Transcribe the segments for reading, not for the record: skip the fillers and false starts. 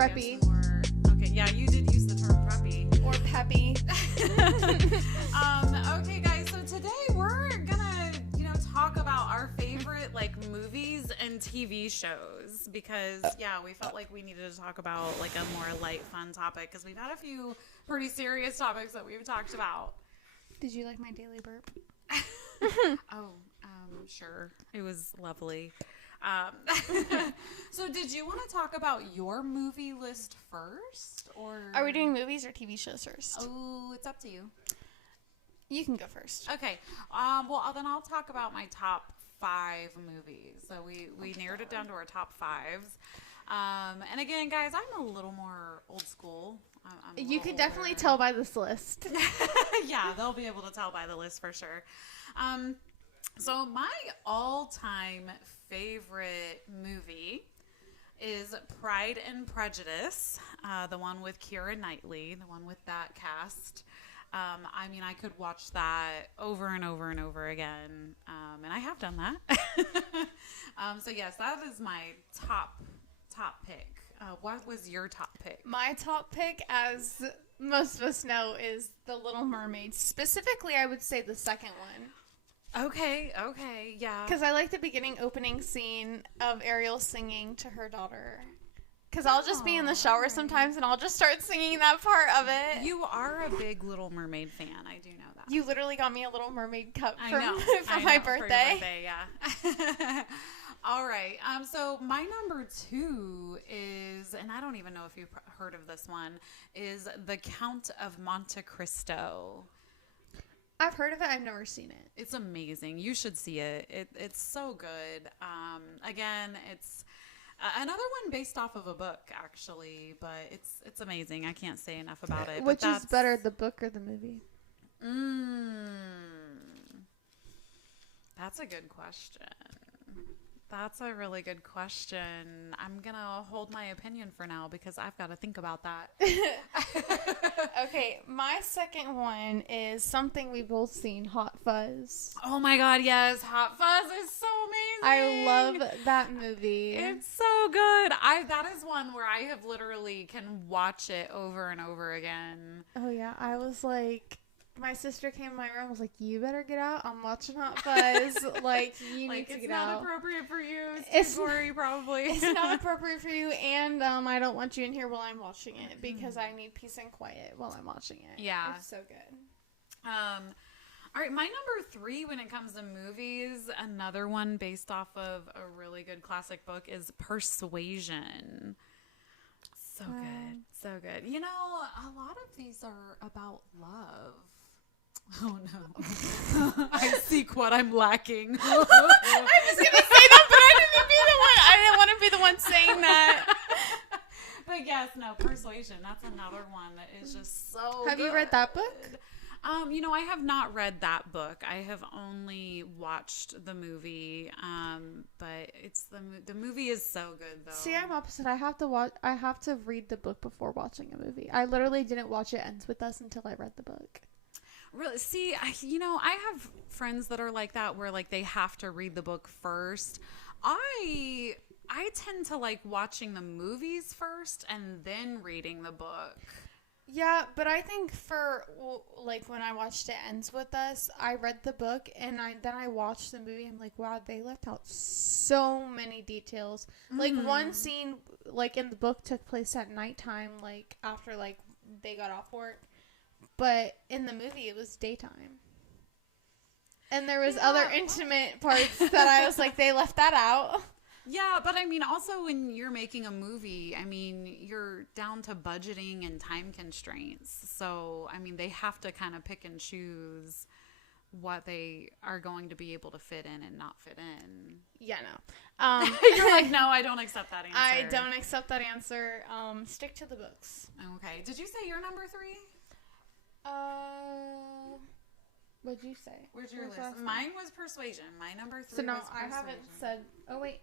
preppy. Okay, yeah, you did use the term preppy. Or peppy. Okay, guys, so today we're gonna, talk about our favorite, movies and TV shows because, we felt like we needed to talk about, a more light, fun topic because we've had a few pretty serious topics that we've talked about. Did you like my daily burp? Sure. It was lovely. So did you want to talk about your movie list first, or Are we doing movies or TV shows first? Oh, it's up to you. You can go first. Okay. Well, then I'll talk about my top 5 movies. So we narrowed it down to our top 5s. And again, guys, I'm a little more old school. You can definitely tell by this list. Yeah, they'll be able to tell by the list for sure. So my all-time favorite movie is Pride and Prejudice, the one with Keira Knightley, the one with that cast. I could watch that over and over and over again, and I have done that. So yes, that is my top pick. What was your top pick? My top pick, as most of us know, is The Little Mermaid. Specifically, I would say the second one. Okay, yeah. Because I like the opening scene of Ariel singing to her daughter. Because I'll just be in the shower sometimes and I'll just start singing that part of it. You are a big Little Mermaid fan. I do know that. You literally got me a Little Mermaid cup for my birthday. For your birthday, yeah. All right. So my number 2 is, and I don't even know if you've heard of this one, is The Count of Monte Cristo. I've heard of it. I've never seen it. It's amazing. You should see it. It's so good. Again, it's another one based off of a book, actually, but it's amazing. I can't say enough about it. Which is better, the book or the movie? That's a good question. That's a really good question. I'm going to hold my opinion for now because I've got to think about that. Okay, my second one is something we've both seen, Hot Fuzz. Oh my God, yes. Hot Fuzz is so amazing. I love that movie. It's so good. That is one where I have literally can watch it over and over again. Oh yeah, I was like, my sister came in my room and was like, you better get out. I'm watching Hot Fuzz. You need to get out. It's not appropriate for you. It's gory, probably. It's not appropriate for you, and I don't want you in here while I'm watching it because I need peace and quiet while I'm watching it. Yeah. It's so good. All right, my number 3 when it comes to movies, another one based off of a really good classic book, is Persuasion. So good. So good. A lot of these are about love. Oh no. I seek what I'm lacking. I was going to say that, but I didn't want to be the one saying that. But yes, no, Persuasion. That's another one that is just so Have you read that book? I have not read that book. I have only watched the movie. But it's the movie is so good though. See, I'm opposite. I have to read the book before watching a movie. I literally didn't watch It Ends With Us until I read the book. Really? See, I have friends that are like that where they have to read the book first. I tend to like watching the movies first and then reading the book. Yeah, but I think when I watched It Ends With Us, I read the book and then I watched the movie. I'm like, wow, they left out so many details. One scene, in the book took place at nighttime, after they got off work. But in the movie, it was daytime. And there was other intimate parts that I was like, they left that out. Yeah, but also when you're making a movie, you're down to budgeting and time constraints. So, they have to kind of pick and choose what they are going to be able to fit in and not fit in. Yeah, no. You're like, no, I don't accept that answer. I don't accept that answer. Stick to the books. Okay. Did you say your number 3? What'd you say? Where's your list? Mine was Persuasion. My number 3 So no, was Persuasion. I haven't said. Oh wait,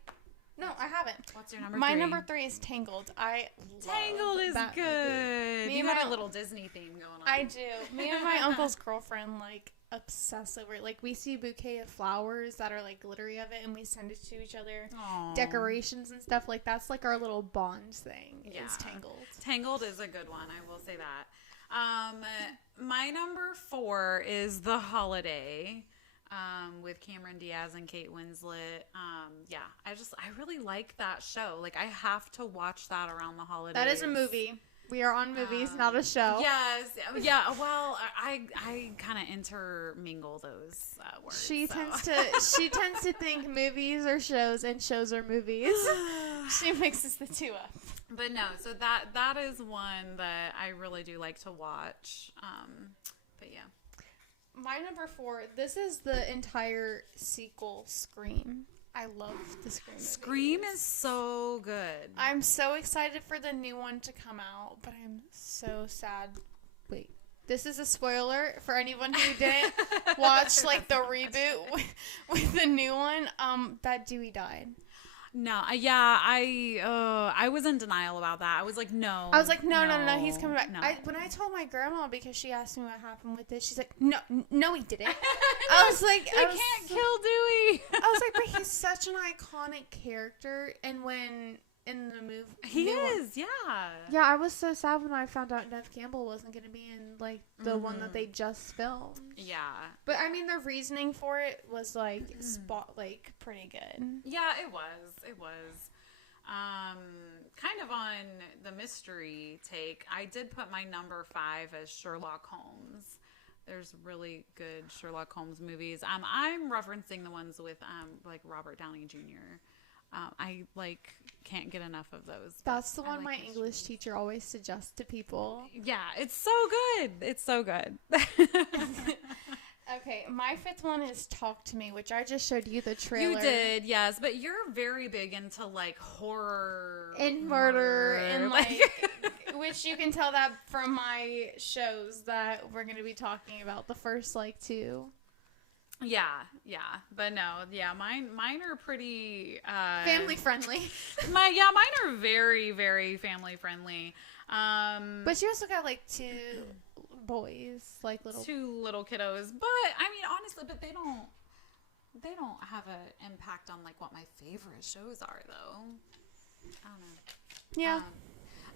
No, I haven't. What's your number My 3? number 3 is Tangled. Tangled is that good. movie. You got a little Disney theme going on. I do. Me and my uncle's girlfriend, like, obsess over it. Like, we see a bouquet of flowers that are, like, glittery of it, and we send it to each other. Aww. Decorations and stuff. Like, that's, like, our little bond thing. Yeah. Is Tangled. Tangled is a good one. I will say that. My number 4 is The Holiday. With Cameron Diaz and Kate Winslet. Yeah, I really like that show. Like, I have to watch that around the holidays. That is a movie. We are on movies, not a show. Yes. Yeah. Well, I kind of intermingle those words. She tends to think movies are shows and shows are movies. She mixes the two up. But no, so that is one that I really do like to watch. But yeah. My number 4, this is the entire sequel, Scream. I love the Scream movies. Scream is so good. I'm so excited for the new one to come out, but I'm so sad. Wait, this is a spoiler for anyone who didn't watch, like, the reboot with the new one, that Dewey died. No, yeah, I was in denial about that. I was like, no. I was like, no, he's coming back. No. When I told my grandma, because she asked me what happened with this, she's like, no, he didn't. I was like, they can't kill Dewey. I was like, but he's such an iconic character, and when in the movie, he is, yeah. Yeah, I was so sad when I found out Neve Campbell wasn't going to be in, like, the one that they just filmed. Yeah. But, I mean, the reasoning for it was, like, pretty good. Yeah, it was. Kind of on the mystery take, I did put my number 5 as Sherlock Holmes. There's really good Sherlock Holmes movies. I'm referencing the ones with, like, Robert Downey Jr., I can't get enough of those. That's the one my English teacher always suggests to people. Yeah, it's so good. It's so good. Okay, my 5th one is Talk to Me, which I just showed you the trailer. You did, yes, but you're very big into, like, horror and murder and, like, which you can tell that from my shows that we're going to be talking about, the first, like, 2. Yeah, but no, yeah, mine are pretty family friendly. Mine are very, very family friendly. But you also got, like, 2 boys, like, 2 little kiddos. But I mean, honestly, but they don't have an impact on, like, what my favorite shows are, though. I don't know. Yeah.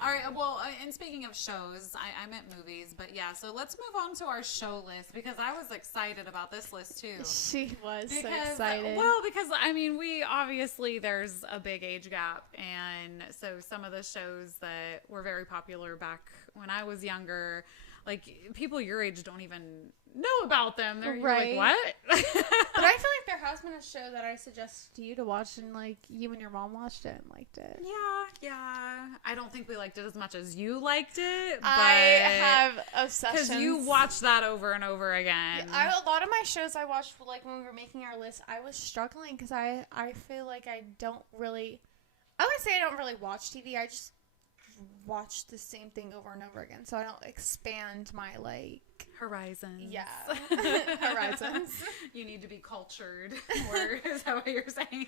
All right, well, and speaking of shows, I meant movies, but yeah, so let's move on to our show list, because I was excited about this list, too. She was so excited. Well, because, I mean, there's a big age gap, and so some of the shows that were very popular back when I was younger, like, people your age don't even know about them. They're right. Like, what? But I feel like there has been a show that I suggested to you to watch, and, like, you and your mom watched it and liked it. Yeah. I don't think we liked it as much as you liked it. But I have obsessions. Because you watched that over and over again. Yeah, a lot of my shows I watched, like, when we were making our list, I was struggling because I feel like I wouldn't say I don't really watch TV. I just watch the same thing over and over again, so I don't expand my, like, horizons. Yeah. Horizons. You need to be cultured, or is that what you're saying?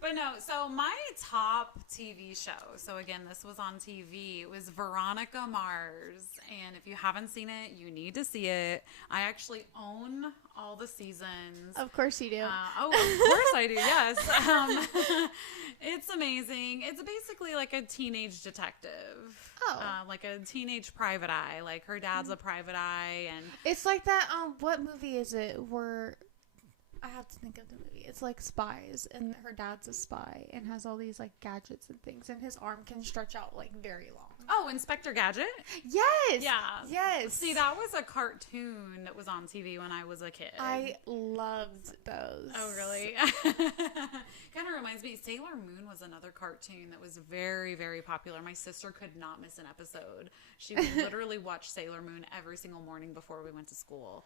But no, so my top TV show, so again, this was on TV, it was Veronica Mars, and if you haven't seen it, you need to see it. I actually own all the seasons. Of course you do. Of course I do, yes. It's amazing. It's basically like a teenage detective. Oh. Like a teenage private eye. Like, her dad's a private eye, and it's like that, what movie is it where... I have to think of the movie. It's like spies, and her dad's a spy and has all these, like, gadgets and things, and his arm can stretch out, like, very long. Oh, Inspector Gadget? Yes! Yeah. Yes! See, that was a cartoon that was on TV when I was a kid. I loved those. Oh, really? Kind of reminds me, Sailor Moon was another cartoon that was very, very popular. My sister could not miss an episode. She would literally watch Sailor Moon every single morning before we went to school.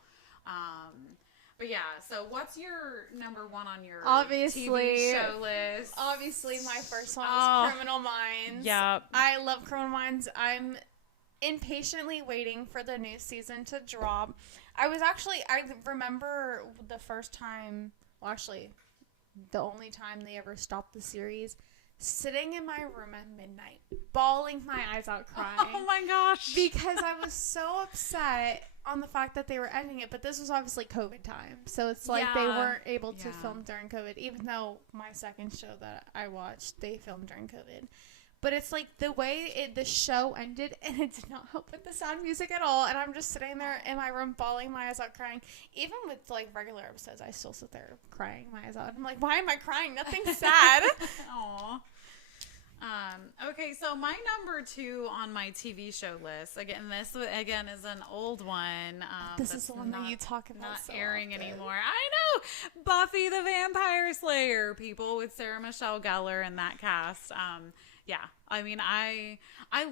But yeah, so what's your number 1 on your TV show list? Obviously, my first one is Criminal Minds. Yep. I love Criminal Minds. I'm impatiently waiting for the new season to drop. I remember the first time, well, actually, the only time they ever stopped the series, sitting in my room at midnight, bawling my eyes out, crying. Oh my gosh. Because I was so upset on the fact that they were ending it, but this was obviously COVID time, so it's like they weren't able to film during COVID, even though my second show that I watched, they filmed during COVID. But it's like the way the show ended, and it did not help with the sad music at all. And I'm just sitting there in my room, bawling my eyes out, crying. Even with like regular episodes, I still sit there crying my eyes out. I'm like, why am I crying? Nothing's sad. Aw. Okay, so my number 2 on my TV show list. Again, this again is an old one. This is the one that you talk about. Not so airing often. anymore. I know. Buffy the Vampire Slayer. People with Sarah Michelle Gellar and that cast. Yeah, I mean, I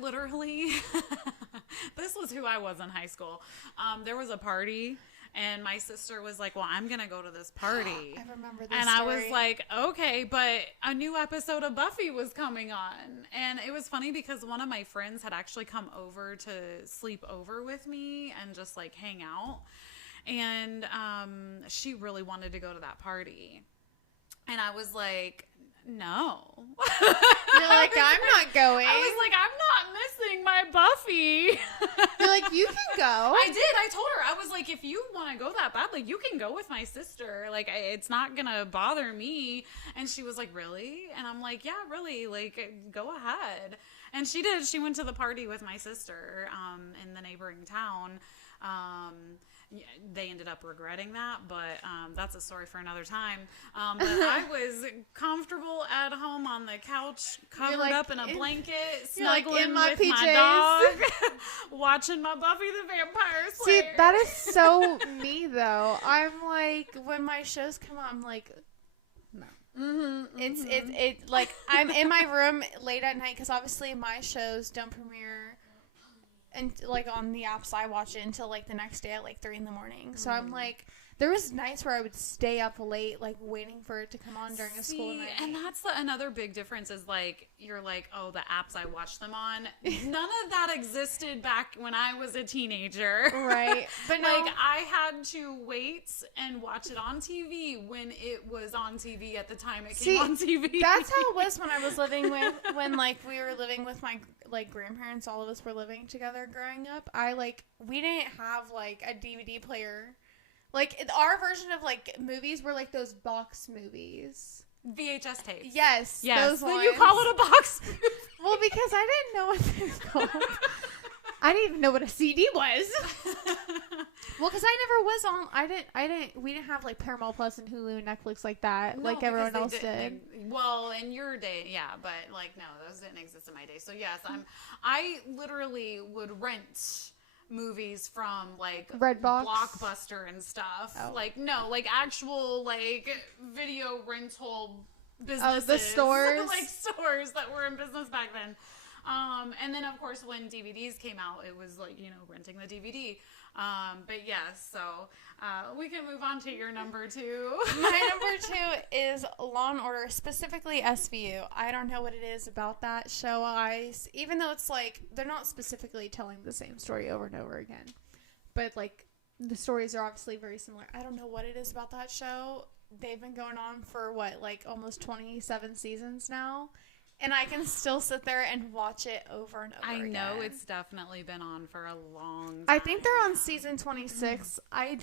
literally, this was who I was in high school. There was a party, and my sister was like, well, I'm going to go to this party. I remember this And story. I was like, okay, but a new episode of Buffy was coming on. And it was funny because one of my friends had actually come over to sleep over with me and just like hang out. And she really wanted to go to that party. And I was like, no. You're like, I'm not going. I was like, I'm not missing my Buffy. You're like, you can go. I did. I told her. I was like, if you want to go that badly, you can go with my sister. Like, it's not going to bother me. And she was like, really? And I'm like, yeah, really. Like, go ahead. And she did. She went to the party with my sister in the neighboring town. They ended up regretting that, but that's a story for another time. But I was comfortable at home on the couch, covered up in a blanket, snuggling in my with PJs. my dog, watching my Buffy the Vampire Slayer. See, that is so me, though. I'm like, when my shows come on, I'm like, no. It's like, I'm in my room late at night, because obviously my shows don't premiere and like on the apps I watch it until like the next day at like 3 a.m. So I'm like, there was nights where I would stay up late, like waiting for it to come on during a school night. And that's another big difference is like, you're like, oh, the apps I watch them on. None of that existed back when I was a teenager. Right. But no. Like, I had to wait and watch it on TV when it was on TV at the time it came on TV. That's how it was when I was living with, when like we were living with my like grandparents, all of us were living together growing up. We didn't have like a DVD player. Like, our version of, like, movies were, like, those box movies. VHS tapes. Yes. Those So ones. you call it a box movie? Well, because I didn't know what they were called. I didn't even know what a CD was. Well, because I never was on, we didn't have, like, Paramount Plus and Hulu and Netflix like that, like everyone else did. Well, in your day, yeah, but, like, no, those didn't exist in my day. So, yes, I literally would rent movies from like Redbox, Blockbuster and stuff. Like actual like video rental businesses. The stores. Like stores that were in business back then. And then of course when DVDs came out, it was like, renting the DVD. But yes, so we can move on to your number 2. My number 2 is Law and Order, specifically SVU. I don't know what it is about that show. Even though it's like they're not specifically telling the same story over and over again, but like the stories are obviously very similar. I don't know what it is about that show. They've been going on for almost 27 seasons now. And I can still sit there and watch it over and over again. I know it's definitely been on for a long time. I think they're on season 26. I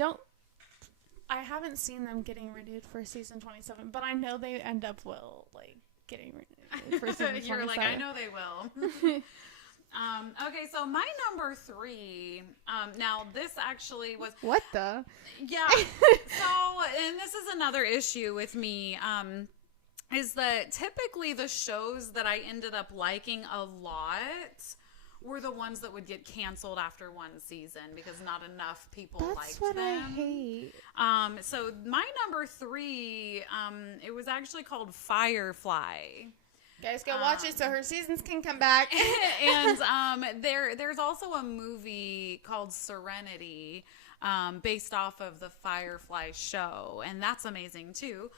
haven't seen them getting renewed for season 27, but I know they end up getting renewed for season 27. You're like, I know they will. Okay, so my number 3, now this actually was... What the? Yeah. And this is another issue with me, is that typically the shows that I ended up liking a lot were the ones that would get canceled after one season because not enough people liked them. That's what I hate. So my number 3, it was actually called Firefly. Guys, go watch it so her seasons can come back. And there's also a movie called Serenity, based off of the Firefly show, and that's amazing too.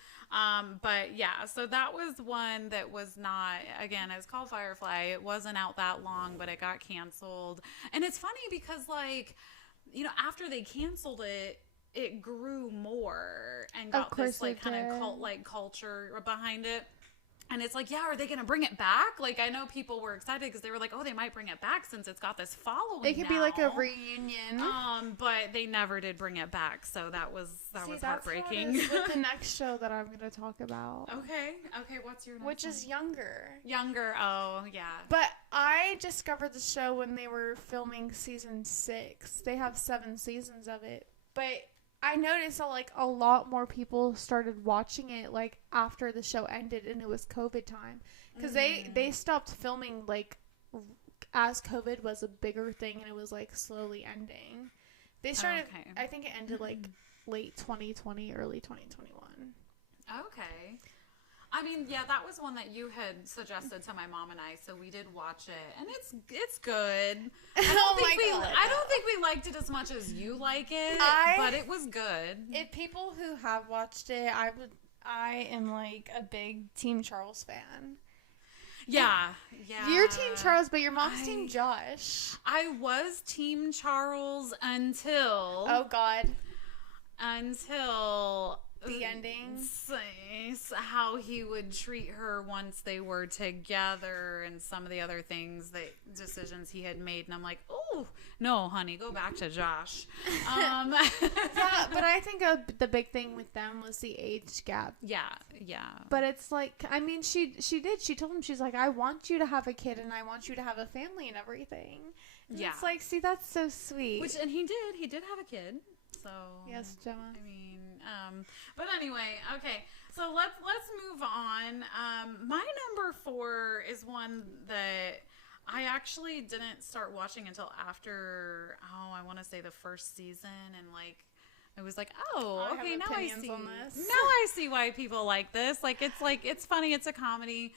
But yeah, so that was one that was not, again, it's called Firefly. It wasn't out that long, but it got canceled. And it's funny because after they canceled it, it grew more and Of got this course like it kind of did. cult-like culture behind it. And it's like, yeah, are they going to bring it back? Like, I know people were excited because they were like, oh, they might bring it back since it's got this following. It could be like a now. reunion. But they never did bring it back, so that was See, heartbreaking. That's how it is with the next show that I'm going to talk about. Okay, what's your next Which is one? Younger. Younger? Oh, yeah. But I discovered the show when they were filming season 6. They have 7 seasons of it. But I noticed that like a lot more people started watching it like after the show ended, and it was COVID time because they stopped filming like as COVID was a bigger thing, and it was like slowly ending. They started. Okay. I think it ended like late 2020, early 2021. Okay. I mean, yeah, that was one that you had suggested to my mom and I, so we did watch it, and it's good. I don't think we liked it as much as you like it, but it was good. If people who have watched it, I am like a big Team Charles fan. Yeah. You're Team Charles, but your mom's Team Josh. I was Team Charles until the ending. How he would treat her once they were together, and some of the other decisions he had made, and I'm like, oh no, honey, go back to Josh. Yeah, but I think the big thing with them was the age gap. Yeah. But it's like, I mean, she told him, she's like, I want you to have a kid, and I want you to have a family and everything. And yeah, it's like, see, that's so sweet. And he did have a kid. So yes, Gemma. I mean, but anyway, okay. So let's move on. My number 4 is one that I actually didn't start watching until after. I want to say the first season, and like it was like, okay, now I see. Now I see why people like this. It's funny. It's a comedy.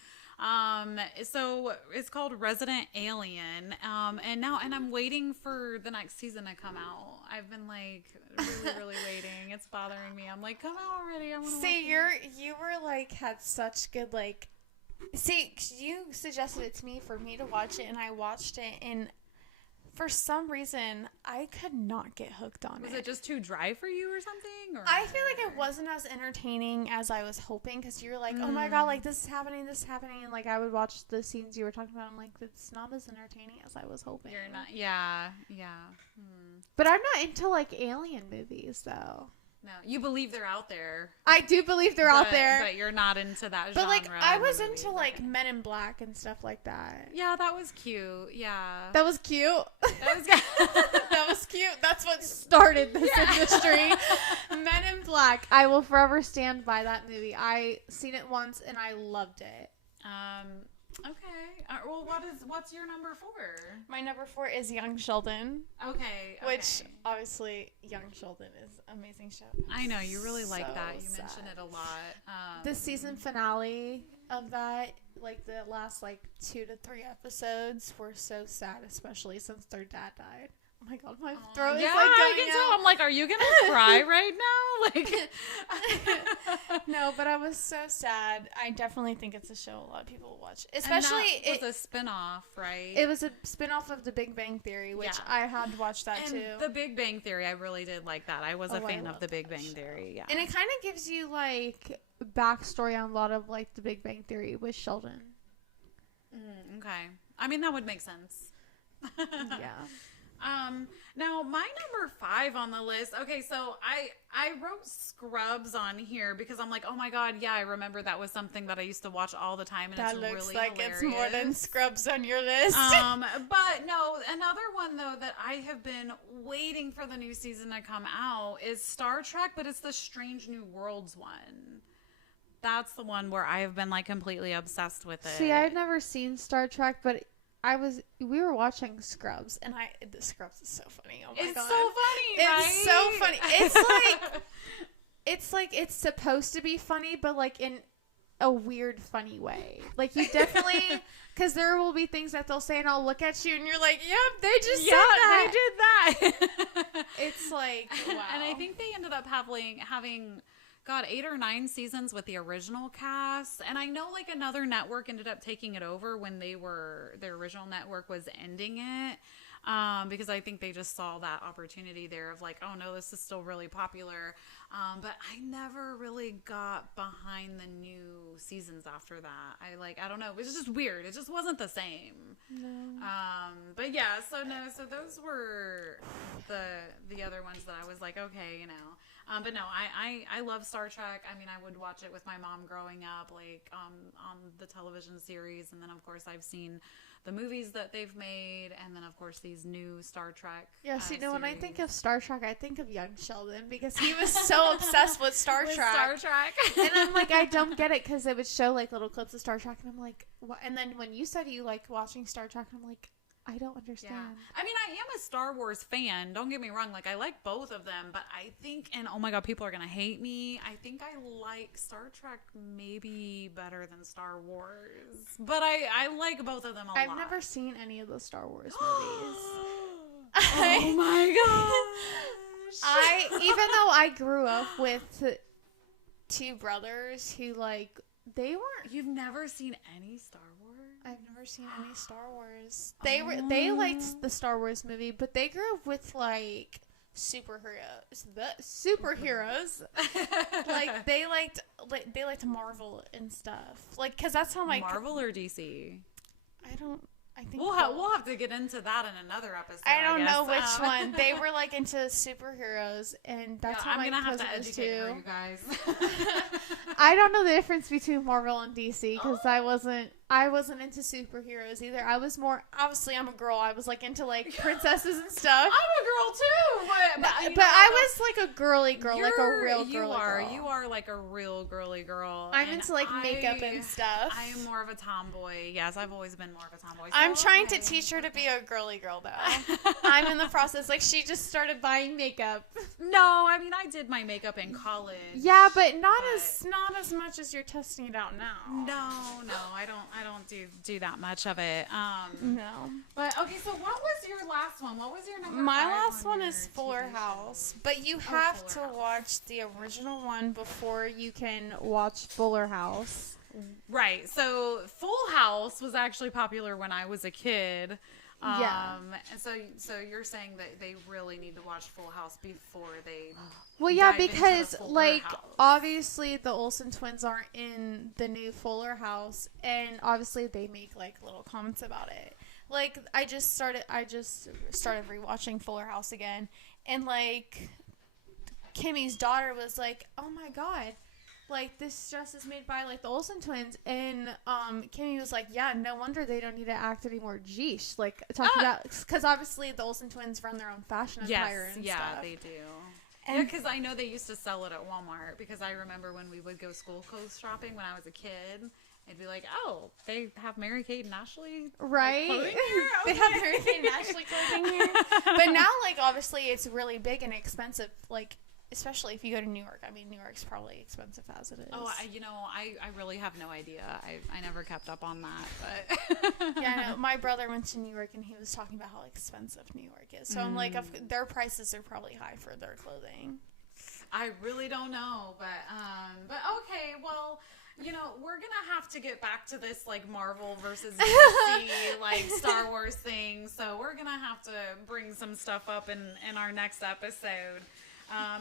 So it's called Resident Alien. And I'm waiting for the next season to come out. I've been like really waiting. It's bothering me. I'm like, come out already. I want to see, you were like, had such good, like, see, you suggested it to me for me to watch it, and I watched it, and for some reason, I could not get hooked on it. Was it just too dry for you or something? Or? I feel like it wasn't as entertaining as I was hoping, because you were like, oh my god, like, this is happening, and like, I would watch the scenes you were talking about, I'm like, it's not as entertaining as I was hoping. You're not, yeah. But I'm not into, like, alien movies, though. No, you believe they're out there. I do believe they're out there. But you're not into that genre. But, like, I was into, like, Men in Black and stuff like that. Yeah, that was cute. Yeah. That was cute. That was that was cute. That's what started this industry. Men in Black. I will forever stand by that movie. I seen it once and I loved it. Okay. Well, what's your number 4? My number 4 is Young Sheldon. Okay. Which, obviously, Young Sheldon is an amazing show. I know. You really like that. You mention it a lot. The season finale of that, like, the last, like, 2 to 3 episodes were so sad, especially since their dad died. Oh my god, my throat is like going I can tell. out. I'm like, are you gonna cry right now? Like, no, but I was so sad. I definitely think it's a show a lot of people will watch. Especially it was a spin-off, right? It was a spin-off of The Big Bang Theory, which I had to watch that too. The Big Bang Theory, I really did like that. I was a fan of The Big Bang Theory. Yeah, and it kind of gives you like backstory on a lot of like The Big Bang Theory with Sheldon. Okay, I mean that would make sense. Yeah. Now my number 5 on the list. Okay, so I wrote Scrubs on here because I'm like, oh my god, yeah, I remember that was something that I used to watch all the time, and that it's looks really like hilarious. It's more than Scrubs on your list. But no, another one though that I have been waiting for the new season to come out is Star Trek, but it's the Strange New Worlds one. That's the one where I have been like completely obsessed with it. See, I've never seen Star Trek, but we were watching Scrubs, and the Scrubs is so funny. Oh my god. It's so funny, right? It's so funny. It's like it's supposed to be funny, but like in a weird funny way. Like you definitely, because there will be things that they'll say and I'll look at you and you're like, yep, they just said that. They did that. It's like, wow. And I think they ended up having 8 or 9 seasons with the original cast, and I know like another network ended up taking it over when their original network was ending it. because I think they just saw that opportunity there of like, oh no, this is still really popular. But I never really got behind the new seasons after that. I don't know. It was just weird. It just wasn't the same. No. But yeah, so those were the other ones that I was like, okay, you know. But no, I love Star Trek. I mean, I would watch it with my mom growing up, like on the television series, and then of course I've seen the movies that they've made, and then of course these new Star Trek. Yes, you know, when I think of Star Trek, I think of young Sheldon because he was so obsessed with Star Trek. And I'm like, I don't get it because they would show like little clips of Star Trek, and I'm like, what? And then when you said you liked watching Star Trek, I'm like, I don't understand. Yeah. I mean, I am a Star Wars fan. Don't get me wrong. Like, I like both of them, but I think, and oh my God, people are going to hate me. I think I like Star Trek maybe better than Star Wars, but I like both of them a lot. I've never seen any of the Star Wars movies. Oh my gosh. Even though I grew up with two brothers who like, they weren't. You've never seen any Star Wars? I've never seen any Star Wars. They liked the Star Wars movie, but they grew up with like superheroes. Like they liked Marvel and stuff. Like, cause that's how Marvel or DC. I think we'll have to get into that in another episode. I don't know which one. They were like into superheroes, and that's how I'm my gonna have cousin to was educate too. you guys. I don't know the difference between Marvel and DC because I wasn't into superheroes either. I was more, obviously I'm a girl. I was like into like princesses and stuff. I'm a girl too, but I was like a girly girl, like a real girly girl. You are like a real girly girl. I'm into like makeup and stuff. I am more of a tomboy. Yes, I've always been more of a tomboy. I'm trying to teach her to be a girly girl though. I'm in the process. Like, she just started buying makeup. No, I mean, I did my makeup in college. Yeah, but not as much as you're testing it out now. No, I don't do that much of it. No. But okay, so what was your last one? What was your number? My 5 last on one your is Fuller TV House, show? but you have to watch the original one before you can watch Fuller House. Right. So Full House was actually popular when I was a kid. Yeah. And so you're saying that they really need to watch Full House before they. Well, yeah, dive into because the Fuller like House. obviously the Olsen twins aren't in the new Fuller House, and obviously they make like little comments about it. Like, I just started rewatching Fuller House again, and like Kimmy's daughter was like, "Oh my God, like, this dress is made by like the Olsen twins," and Kimmy was like, "Yeah, no wonder they don't need to act anymore." Geesh, like talking about, because obviously the Olsen twins run their own fashion empire and stuff. Yeah, they do. And because I know they used to sell it at Walmart, because I remember when we would go school clothes shopping when I was a kid. It'd be like, oh, they have Mary-Kate and Ashley, right? Like, clothing here? They have Mary-Kate and Ashley clothing here. But now, like, obviously, it's really big and expensive. Like, especially if you go to New York. I mean, New York's probably expensive as it is. Oh, I really have no idea. I never kept up on that. But yeah, I know. My brother went to New York, and he was talking about how expensive New York is. So I'm like, their prices are probably high for their clothing. I really don't know, but okay, well, you know, we're gonna have to get back to this like Marvel versus DC like Star Wars thing. So we're gonna have to bring some stuff up in our next episode.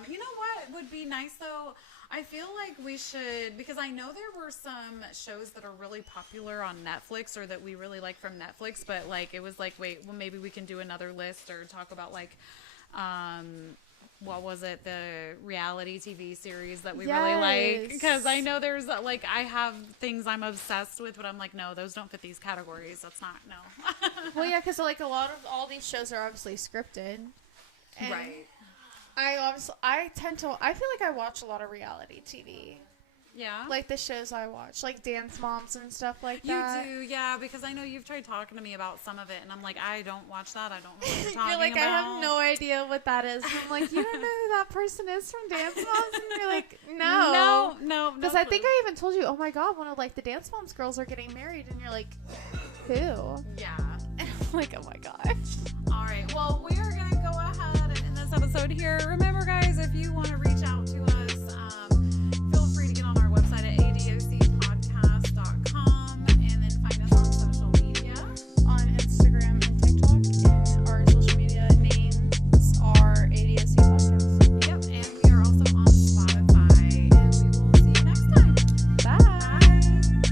You know what would be nice though? I feel like we should, because I know there were some shows that are really popular on Netflix or that we really like from Netflix, but like it was like, wait, well maybe we can do another list or talk about like what was it, the reality TV series that we really like, because I know there's like, I have things I'm obsessed with, but I'm like, no, those don't fit these categories. That's not, no. Well, yeah, because like a lot of all these shows are obviously scripted, and right. I feel like I watch a lot of reality TV. Yeah. Like the shows I watch, like Dance Moms and stuff like that. You do, yeah, because I know you've tried talking to me about some of it, and I'm like, I don't watch that. I don't know what you're talking You're like, about. I have no idea what that is. And I'm like, you don't know who that person is from Dance Moms? And you're like, no. No. Because I think I even told you, oh my God, one of like the Dance Moms girls are getting married. And you're like, who? Yeah. And I'm like, oh my gosh. All right, well, we are going to go ahead and end this episode here. Remember, guys, if you want to reach out